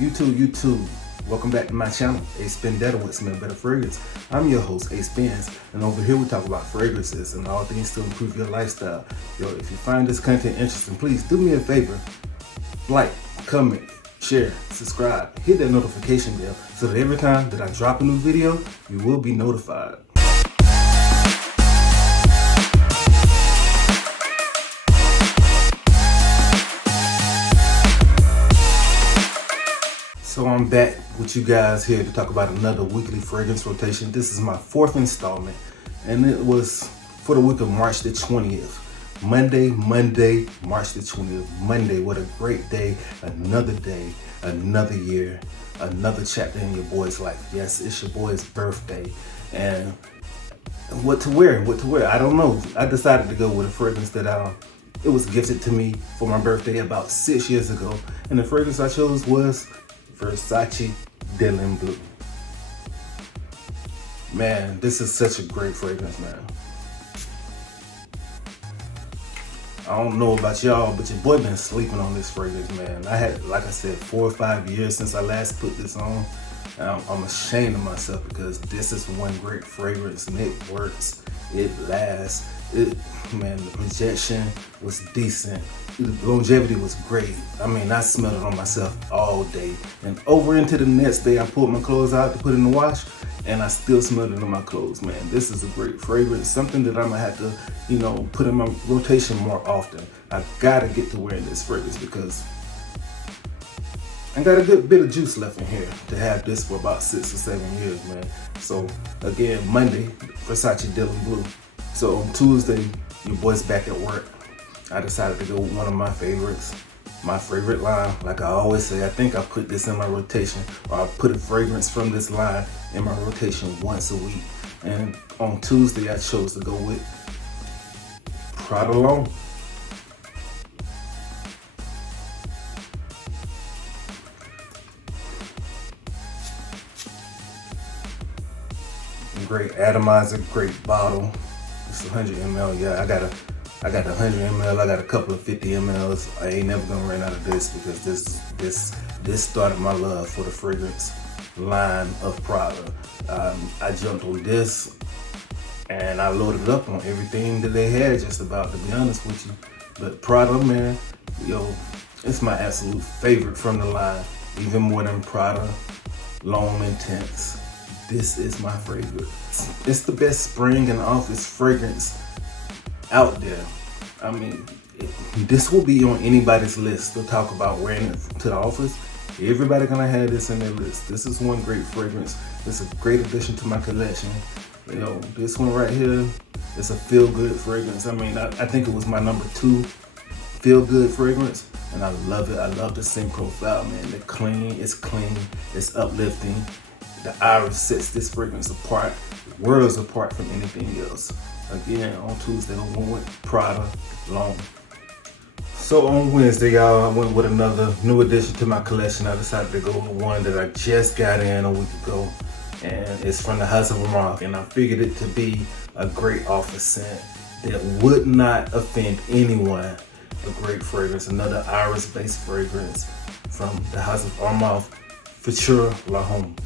YouTube. Welcome back to my channel, Acebendetta with Smell Better Fragrance. I'm your host, Ace Benz, and over here we talk about fragrances and all things to improve your lifestyle. If you find this content interesting, please do me a favor. Like, comment, share, subscribe, hit that notification bell so that every time that I drop a new video, you will be notified. So I'm back with you guys here to talk about another weekly fragrance rotation. This is my fourth installment, and it was for the week of March the 20th. Monday, March the 20th. Monday, what a great day, another year, another chapter in your boy's life. Yes, it's your boy's birthday, and what to wear, I don't know. I decided to go with a fragrance that it was gifted to me for my birthday about 6 years ago, and the fragrance I chose was Versace Dylan Blue. Man, this is such a great fragrance, man. I don't know about y'all, but your boy been sleeping on this fragrance, man. I had, like I said, 4 or 5 years since I last put this on. I'm ashamed of myself because this is one great fragrance and it works, it lasts. Man, the projection was decent. The longevity was great. I mean, I smelled it on myself all day. And over into the next day, I pulled my clothes out to put in the wash, and I still smelled it on my clothes, man. This is a great fragrance, something that I'm gonna have to, put in my rotation more often. I gotta get to wearing this fragrance because I got a good bit of juice left in here to have this for about 6 or 7 years, man. So again, Monday, Versace Dylan Blue. So on Tuesday, your boy's back at work. I decided to go with one of my favorites, my favorite line. Like I always say, I think I put this in my rotation, or I put a fragrance from this line in my rotation once a week. And on Tuesday, I chose to go with Prada Cologne. Great atomizer, great bottle. It's 100 ml. Yeah, I got 100 ml. I got a couple of 50 mLs. I ain't never gonna run out of this because this started my love for the fragrance line of Prada. I jumped on this and I loaded up on everything that they had, just about, to be honest with you. But Prada, man, it's my absolute favorite from the line, even more than Prada L'Homme Intense. This is my favorite. It's the best spring and office fragrance out there. I mean, this will be on anybody's list to talk about wearing it to the office. Everybody gonna have this in their list. This is one great fragrance. It's a great addition to my collection. This one right here, it's a feel-good fragrance. I mean, I think it was my number 2 feel-good fragrance, and I love it. I love the scent profile, man. It's clean, it's uplifting. The iris sets this fragrance apart, worlds apart from anything else. Again, on Tuesday, I went with Prada L'Homme. So on Wednesday, y'all, I went with another new addition to my collection. I decided to go with one that I just got in a week ago, and it's from the House of Mark. And I figured it to be a great office scent that would not offend anyone. A great fragrance, another iris-based fragrance from the House of Armand Future La Home.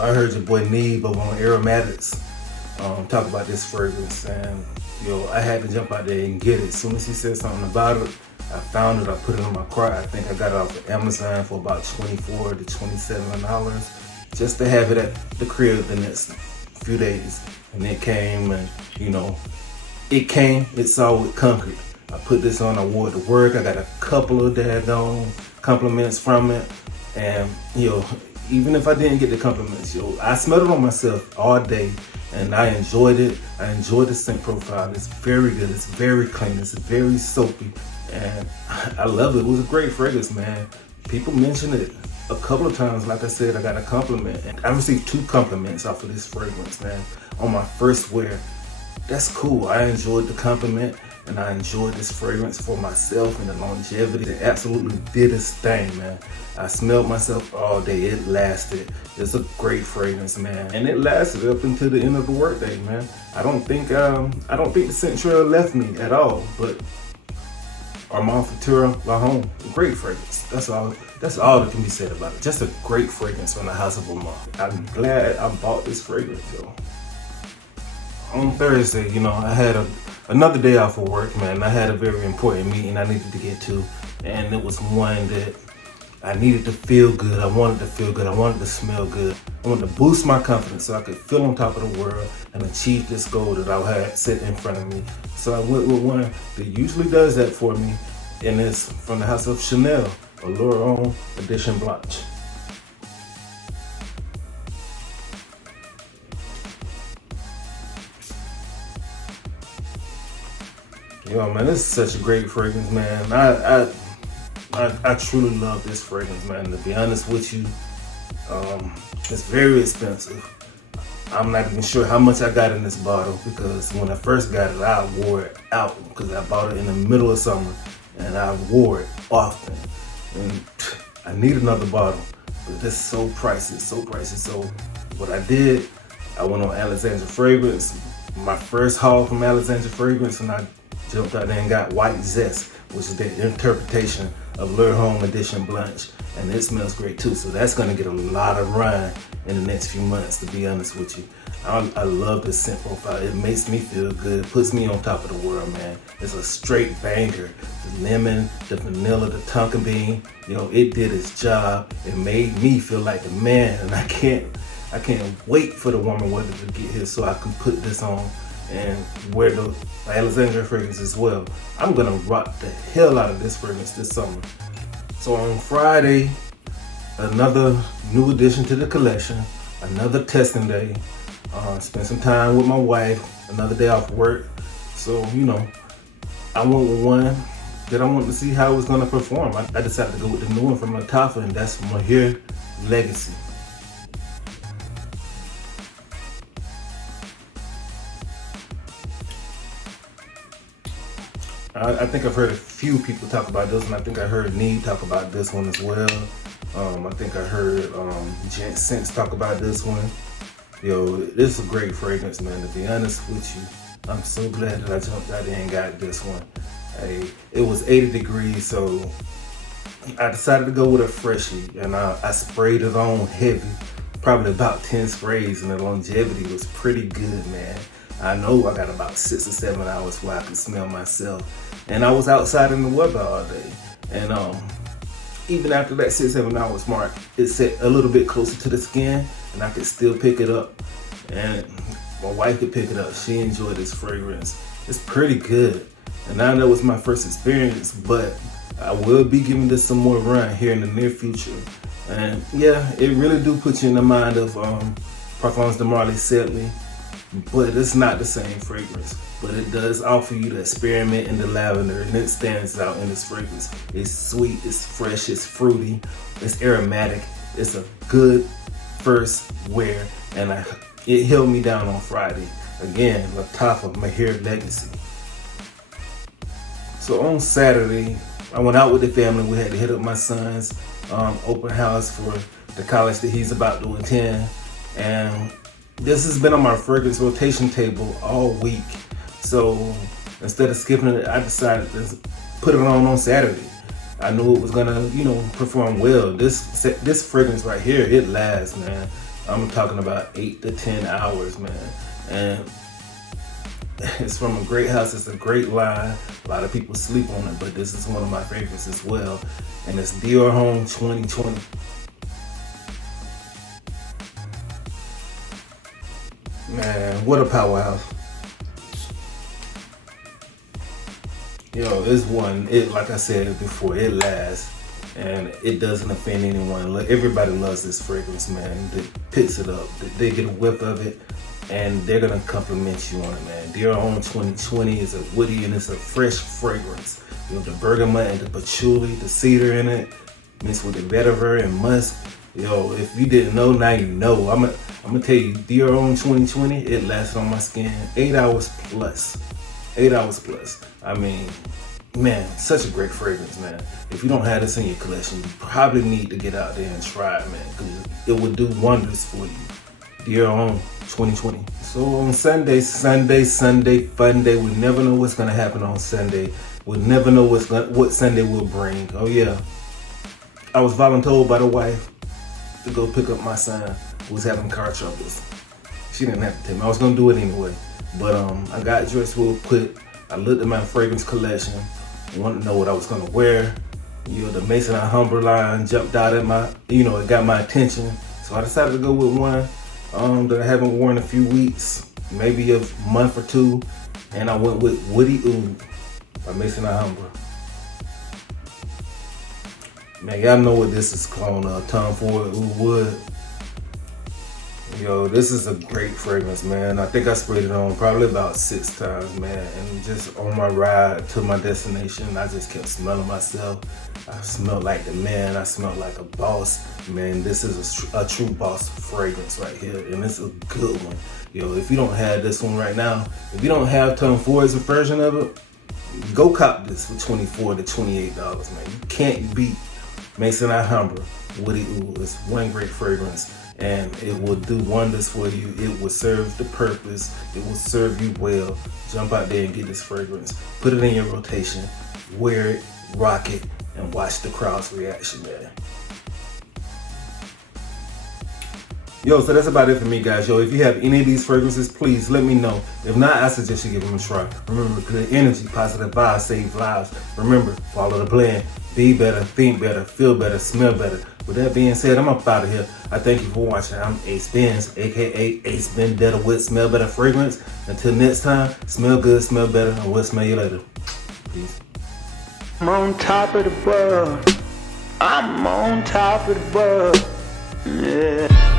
I heard your boy Neve over on Aromatics talk about this fragrance, and I had to jump out there and get it. As soon as he said something about it, I found it, I put it in my cart. I think I got it off of Amazon for about $24 to $27 just to have it at the crib the next few days. And it came, and it saw it conquered. I put this on, I wore it to work. I got a couple of daggone compliments from it, and even if I didn't get the compliments, I smelled it on myself all day, and I enjoyed it. I enjoyed the scent profile. It's very good. It's very clean. It's very soapy, and I love it. It was a great fragrance, man. People mentioned it a couple of times. Like I said, I got a compliment, and I received 2 compliments off of this fragrance, man, on my first wear. That's cool. I enjoyed the compliment, and I enjoyed this fragrance for myself and the longevity. It absolutely did its thing, man. I smelled myself all day. It lasted. It's a great fragrance, man, and it lasted up until the end of the workday, man. I don't think the scent trail left me at all, but Armand Futura La Home, great fragrance. That's all that can be said about it. Just a great fragrance from the House of Armand. I'm glad I bought this fragrance, though. On Thursday, you know, I had another day off of work, man. I had a very important meeting I needed to get to, and it was one that I needed to feel good. I wanted to feel good. I wanted to smell good. I wanted to boost my confidence so I could feel on top of the world and achieve this goal that I had set in front of me. So I went with one that usually does that for me, and it's from the House of Chanel, Allure Edition Blanche. Yo, man, this is such a great fragrance, man. I truly love this fragrance, man. To be honest with you, it's very expensive. I'm not even sure how much I got in this bottle, because when I first got it, I wore it out because I bought it in the middle of summer and I wore it often. And I need another bottle, but this is so pricey, so pricey. So what I did, I went on Alexandra Fragrance, my first haul from Alexandra Fragrance, and I jumped out there and got White Zest, which is the interpretation of Allure Home Edition Blanche, and it smells great too. So that's gonna get a lot of run in the next few months, to be honest with you. I love this scent profile. It makes me feel good, puts me on top of the world, man. It's a straight banger. The lemon, the vanilla, the tonka bean, you know, it did its job. It made me feel like the man, and I can't wait for the warmer weather to get here so I can put this on and wear the Alexandra fragrance as well. I'm gonna rock the hell out of this fragrance this summer. So on Friday, another new addition to the collection, another testing day. Spent some time with my wife, another day off work. So, you know, I went with one that I wanted to see how it was gonna perform. I decided to go with the new one from Lattafa, and that's Mahir Legacy. I think I've heard a few people talk about this one. I think I heard Need talk about this one as well. I think I heard Gent Sense talk about this one. Yo, this is a great fragrance, man. To be honest with you, I'm so glad that I jumped out there and got this one. It was 80 degrees, so I decided to go with a freshie, and I sprayed it on heavy, probably about 10 sprays, and the longevity was pretty good, man. I know I got about 6 or 7 hours where I could smell myself, and I was outside in the weather all day, and even after that 6 or 7 hours mark, it set a little bit closer to the skin, and I could still pick it up, and my wife could pick it up. She enjoyed this fragrance. It's pretty good, and I know it was my first experience, but I will be giving this some more run here in the near future. And yeah, it really do put you in the mind of Parfums de Marly Sedley, but it's not the same fragrance. But it does offer you the experiment in the lavender, and it stands out in this fragrance. It's sweet, it's fresh, it's fruity, it's aromatic. It's a good first wear, and it held me down on Friday. Again, Lattafa Mahir Legacy. So on Saturday, I went out with the family. We had to hit up my son's open house for the college that he's about to attend, and this has been on my fragrance rotation table all week. So instead of skipping it, I decided to put it on Saturday. I knew it was gonna, you know, perform well. This fragrance right here, it lasts, man. I'm talking about 8 to 10 hours, man. And it's from a great house. It's a great line. A lot of people sleep on it, but this is one of my favorites as well. And it's Dior Homme 2020. Man, what a powerhouse. Yo, this one, like I said before, it lasts, and it doesn't offend anyone. Everybody loves this fragrance, man. That picks it up. They get a whiff of it, and they're gonna compliment you on it, man. Dior Homme 2020 is a woody and it's a fresh fragrance. You know, the bergamot and the patchouli, the cedar in it, mixed with the vetiver and musk. Yo, if you didn't know, now you know. I'm gonna tell you, Dior Homme 2020, it lasted on my skin 8 hours plus. 8 hours plus. I mean, man, such a great fragrance, man. If you don't have this in your collection, you probably need to get out there and try it, man, because it will do wonders for you. Year on 2020. So on Sunday, fun day. We never know what's gonna happen on Sunday. We'll never know what Sunday will bring. Oh yeah, I was voluntold by the wife to go pick up my son who was having car troubles. She didn't have to tell me. I was gonna do it anyway. But I got dressed real quick. I looked at my fragrance collection. Wanted to know what I was gonna wear. You know, the Maison & Humber line jumped out at my, it got my attention. So I decided to go with one that I haven't worn in a few weeks, maybe a month or two. And I went with Woody Oud by Maison & Humber. Man, y'all know what this is called, Tom Ford Oud Wood. Yo, this is a great fragrance, man. I think I sprayed it on probably about 6 times, man. And just on my ride to my destination, I just kept smelling myself. I smelled like the man. I smelled like a boss. Man, this is a true boss fragrance right here. And it's a good one. Yo, if you don't have this one right now, if you don't have Tom Ford's version of it, go cop this for $24 to $28, man. You can't beat Maison & Humber Woody Oud. It's one great fragrance. And it will do wonders for you. It will serve the purpose. It will serve you well. Jump out there and get this fragrance. Put it in your rotation. Wear it, rock it, and watch the crowd's reaction, man. Yo, so that's about it for me, guys. Yo, if you have any of these fragrances, please let me know. If not, I suggest you give them a try. Remember, good energy, positive vibes, save lives. Remember, follow the plan. Be better, think better, feel better, smell better. With that being said, I'm up out of here. I thank you for watching. I'm Ace Benz, aka Acebendetta with Smell Better Fragrance. Until next time, smell good, smell better, and we'll smell you later. Peace. I'm on top of the world. I'm on top of the world. Yeah.